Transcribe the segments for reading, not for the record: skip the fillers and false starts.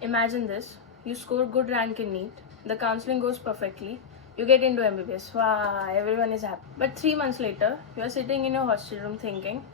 Imagine this, you score good rank in NEET, the counseling goes perfectly, you get into MBBS, wow, everyone is happy. But 3 months later, you are sitting in your hostel room thinking,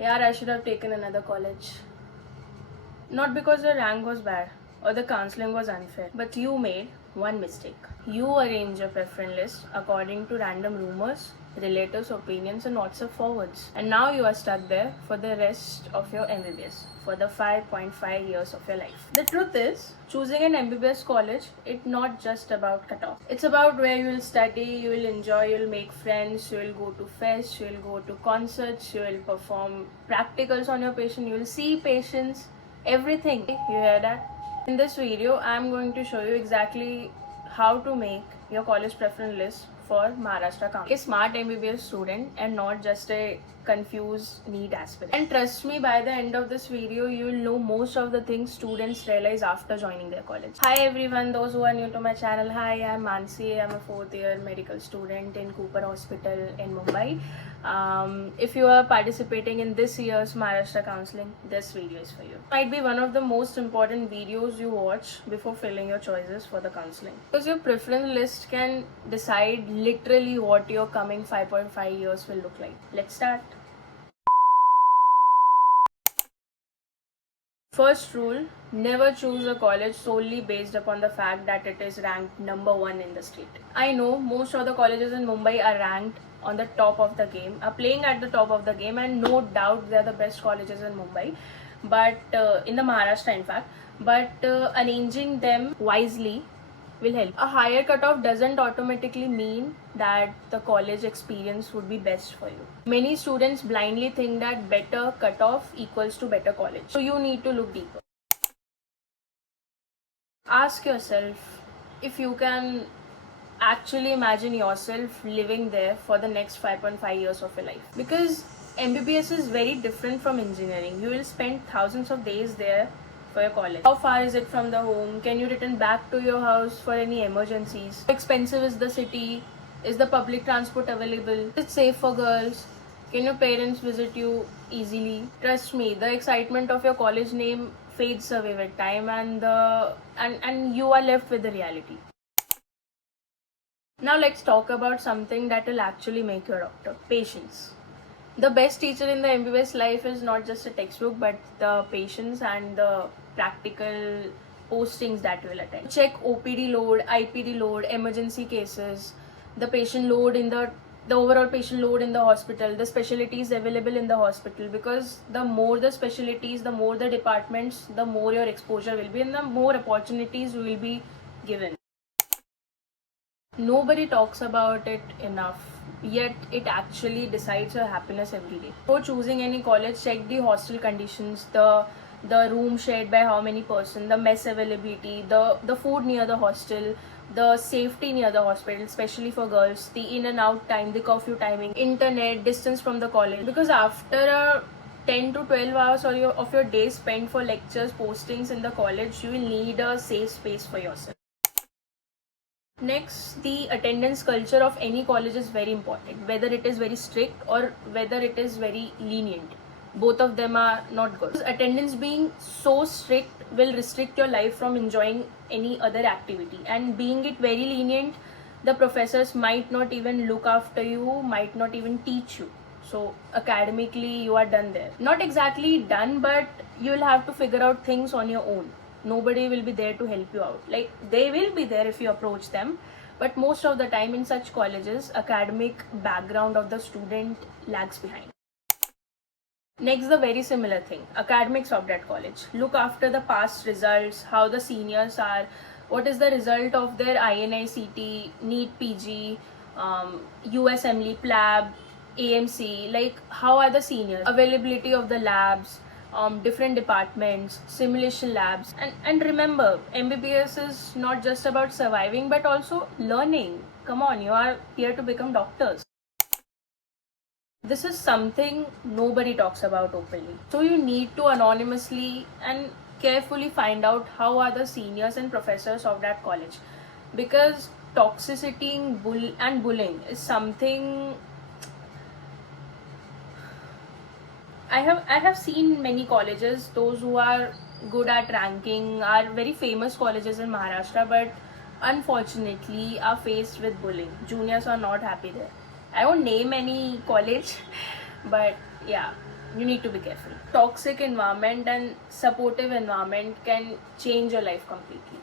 yeah, I should have taken another college. Not because the rank was bad or the counseling was unfair, but you made one mistake. You arrange your preference list according to random rumors, relatives' opinions, and WhatsApp forwards. And now you are stuck there for the rest of your MBBS, for the 5.5 years of your life. The truth is, choosing an MBBS college, it's not just about cutoff. It's about where you will study, you will enjoy, you will make friends, you will go to fests, you will go to concerts, you will perform practicals on your patient, you will see patients, everything. You hear that? In this video, I am going to show you exactly how to make your college preference list for Maharashtra Council. A smart MBBS student and not just a confused NEET aspirant. And trust me, by the end of this video, you will know most of the things students realize after joining their college. Hi everyone, those who are new to my channel. Hi, I'm Mansi. I'm a 4th year medical student in Cooper Hospital in Mumbai. If you are participating in this year's Maharashtra counseling, this video is for you. Might be one of the most important videos you watch before filling your choices for the counseling, because your preference list can decide literally what your coming 5.5 years will look like. Let's start. First rule, never choose a college solely based upon the fact that it is ranked number 1 in the state. I know most of the colleges in Mumbai are ranked on the top of the game, are playing at the top of the game, and no doubt they are the best colleges in Mumbai, but in the Maharashtra in fact, but arranging them wisely will help. A higher cutoff doesn't automatically mean that the college experience would be best for you. Many students blindly think that better cutoff equals to better college. So you need to look deeper. Ask yourself if you can actually imagine yourself living there for the next 5.5 years of your life. Because MBBS is very different from engineering. You will spend thousands of days there for your college. How far is it from the home? Can you return back to your house for any emergencies? How expensive is the city? Is the public transport available? Is it safe for girls? Can your parents visit you easily? Trust me, the excitement of your college name fades away with time, and you are left with the reality. Now let's talk about something that will actually make you a doctor. Patience. The best teacher in the MBBS life is not just a textbook, but the patience and the practical postings that you will attend. Check OPD load, IPD load, emergency cases, the patient load in the overall patient load in the hospital, the specialties available in the hospital, because the more the specialties, the more the departments, the more your exposure will be and the more opportunities will be given. Nobody talks about it enough, yet it actually decides your happiness every day. Before choosing any college, check the hostel conditions, the room shared by how many person, the mess availability, the food near the hostel, the safety near the hospital, especially for girls, the in and out time, the curfew timing, internet, distance from the college. Because after a 10 to 12 hours of your day spent for lectures, postings in the college, you will need a safe space for yourself. Next, the attendance culture of any college is very important, whether it is very strict or whether it is very lenient. Both of them are not good. Attendance being so strict will restrict your life from enjoying any other activity, and being it very lenient, the professors might not even look after you, might not even teach you. So academically you are done there. Not exactly done, but you will have to figure out things on your own. Nobody will be there to help you out. Like, they will be there if you approach them, but most of the time in such colleges, academic background of the student lags behind. Next, the very similar thing, academics of that college. Look after the past results, how the seniors are, what is the result of their INICT, NEET PG, USMLE, PLAB, AMC, like how are the seniors, availability of the labs, different departments, simulation labs, and remember, MBBS is not just about surviving but also learning. Come on, you are here to become doctors. This is something nobody talks about openly. So you need to anonymously and carefully find out how are the seniors and professors of that college, because toxicity and bullying is something I have seen many colleges, those who are good at ranking, are very famous colleges in Maharashtra, but unfortunately are faced with bullying. Juniors are not happy there. I won't name any college, but yeah, you need to be careful. Toxic environment and supportive environment can change your life completely.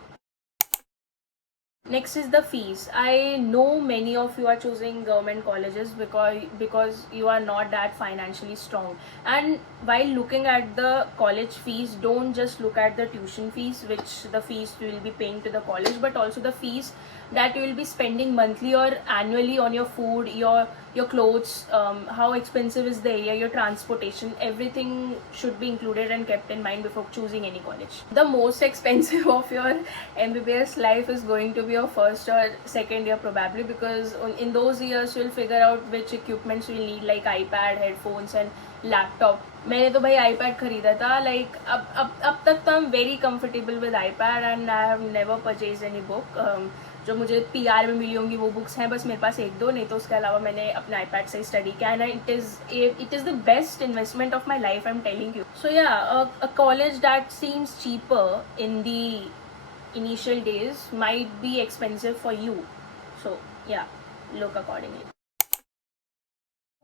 Next is the fees. I know many of you are choosing government colleges because you are not that financially strong. And while looking at the college fees, don't just look at the tuition fees, which the fees you will be paying to the college, but also the fees that you will be spending monthly or annually on your food, your clothes, how expensive is the area, your transportation. Everything should be included and kept in mind before choosing any college. The most expensive of your MBBS life is going to be your first or second year probably, because in those years you'll figure out which equipments you'll need, like iPad, headphones and laptop. मैंने तो भाई iPad खरीदा था. Like अब तक तो I am very comfortable with iPad and I have never purchase any book. जो मुझे PR में मिली होंगी वो बुक्स हैं बस मेरे पास एक दो, नहीं तो उसके अलावा मैंने अपने iPad से स्टडी किया and it is the best investment of my life, I am telling you. So yeah, a college that seems cheaper in the initial days might be expensive for you. So yeah, look accordingly.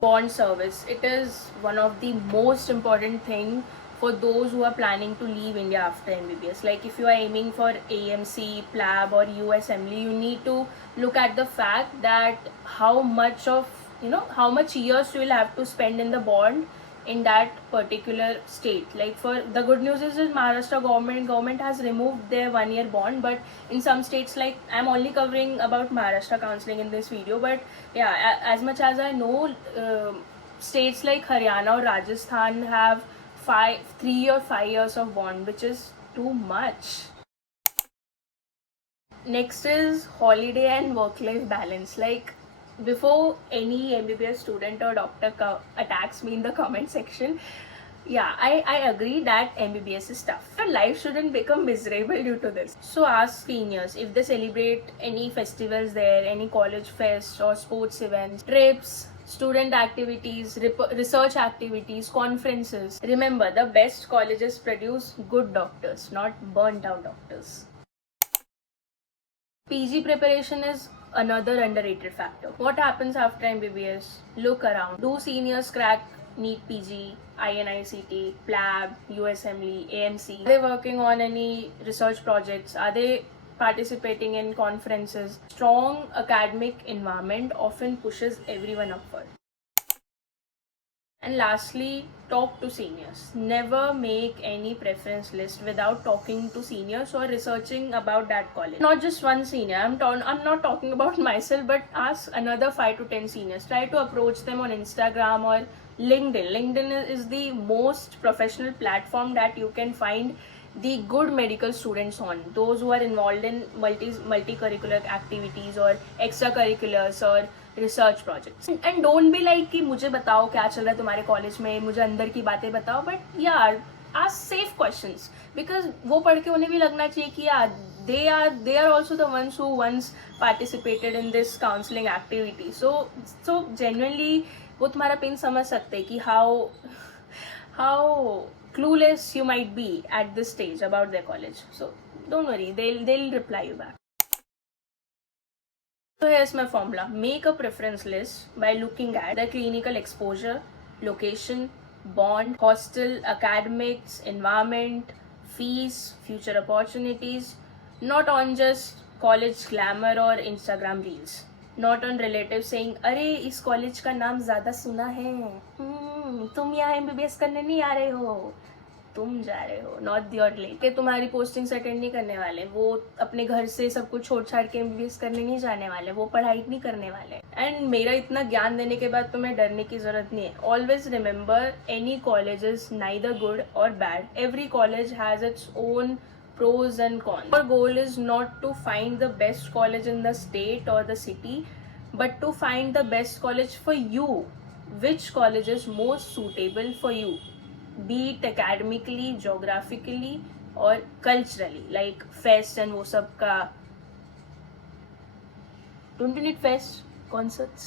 Bond service. It is one of the most important thing for those who are planning to leave India after MBBS. Like if you are aiming for AMC, PLAB or USMLE, you need to look at the fact that how much years you will have to spend in the bond in that particular state. Like for the good news is in Maharashtra government has removed their 1-year bond, but in some states, like I'm only covering about Maharashtra counseling in this video, but yeah, as much as I know, states like Haryana or Rajasthan have 3 or 5 years of bond, which is too much. Next is holiday and work-life balance. Like before any MBBS student or doctor attacks me in the comment section, yeah, I agree that MBBS is tough. Your life shouldn't become miserable due to this. So ask seniors if they celebrate any festivals there, any college fest or sports events, trips, student activities, research activities, conferences. Remember, the best colleges produce good doctors, not burnt out doctors. PG preparation is another underrated factor. What happens after MBBS? Look around. Do seniors crack NEET PG, INICT, PLAB, USMLE, AMC? Are they working on any research projects? Are they participating in conferences? Strong academic environment often pushes everyone upward. And lastly, talk to seniors. Never make any preference list without talking to seniors or researching about that college. Not just one senior. I'm not talking about myself, but ask another 5 to 10 seniors. Try to approach them on Instagram or LinkedIn. LinkedIn is the most professional platform that you can find the good medical students on. Those who are involved in multi-curricular activities or extracurriculars or research projects. And don't be like कि मुझे बताओ क्या चल रहा है तुम्हारे college में, मुझे अंदर की बातें बताओ, बट यार आस्क सेफ क्वेश्चंस, बिकॉज वो पढ़ के उन्हें भी लगना चाहिए कि यार they are also the ones who once participated in this counseling activity. So genuinely वो तुम्हारा पेन समझ सकते हैं कि how clueless you might be at this stage about their college. So don't worry, they'll reply you back. So here's my formula. Make a preference list by looking at the clinical exposure, location, bond, hostel, academics, environment, fees, future opportunities, not on just college glamour or Instagram reels. Not on relatives saying, अरे इस college का नाम ज़्यादा सुना है, तुम यहाँ MBBS करने नहीं आ रहे हो, तुम जा रहे हो, नॉट योर लेट के तुम्हारी पोस्टिंग्स अटेंड नहीं करने वाले, वो अपने घर से सब कुछ छोड़ छाड़ के MBBS करने नहीं जाने वाले, वो पढ़ाई नहीं करने वाले. एंड मेरा इतना ज्ञान देने के बाद तुम्हें डरने की जरूरत नहीं है. Always remember, any college is neither good और bad. Every college has its own pros and cons. Our goal is not to find the best college in the state or the city, but to find the best college for you. Which college is most suitable for you, be it academically, geographically or culturally, like fest and वो सब का. Don't you need fest? Concerts.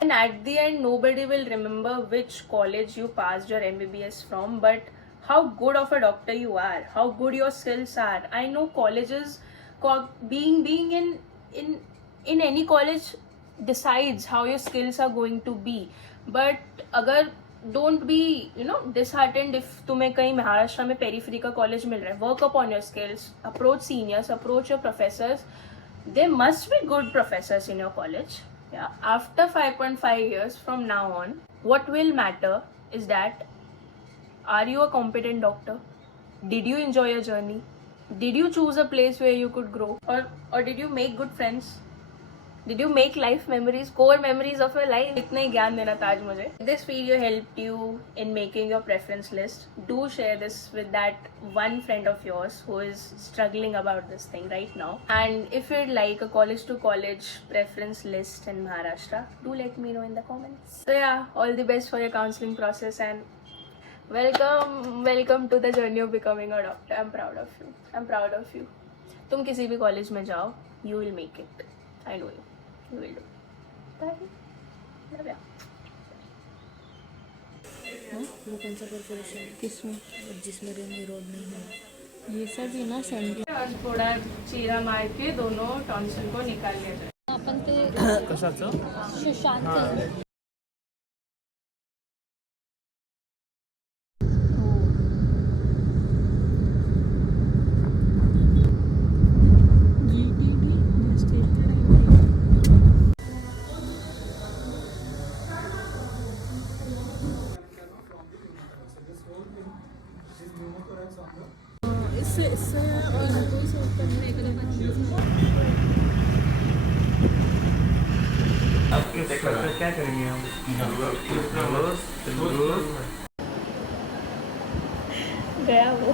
And at the end, nobody will remember which college you passed your MBBS from, but how good of a doctor you are, how good your skills are. I know colleges, being in any college decides how your skills are going to be. But अगर don't be disheartened if तुम्हें कहीं महाराष्ट्र में periphery का college मिल रहा है. Work upon your skills, approach seniors, approach your professors. There must be good professors in your college. Yeah. After 5.5 years from now on, what will matter is that, are you a competent doctor? Did you enjoy your journey? Did you choose a place where you could grow? Or did you make good friends? Did you make life memories, core memories of your life? इतना ही ज्ञान देना था आज मुझे. If this video helped you in making your preference list, do share this with that one friend of yours who is struggling about this thing right now. And if you'd like a college to college preference list in Maharashtra, do let me know in the comments. So yeah, all the best for your counseling process, and welcome to the journey of becoming a doctor. I'm proud of you. तुम किसी भी college में जाओ, you will make it. I know you. You will do. Bye. Love you. वो कौन सा corporation किसमें? जिसमें रिंग रोड नहीं है? ये सब ही ना सेंटर. और थोड़ा चीरा मार के दोनों टॉन्सिल को निकाल लिया जाए. आपण ते कशाचं? सुशांत इससे और इनको ही सर्व करना एक अलग क्या करेंगे हम? गया वो.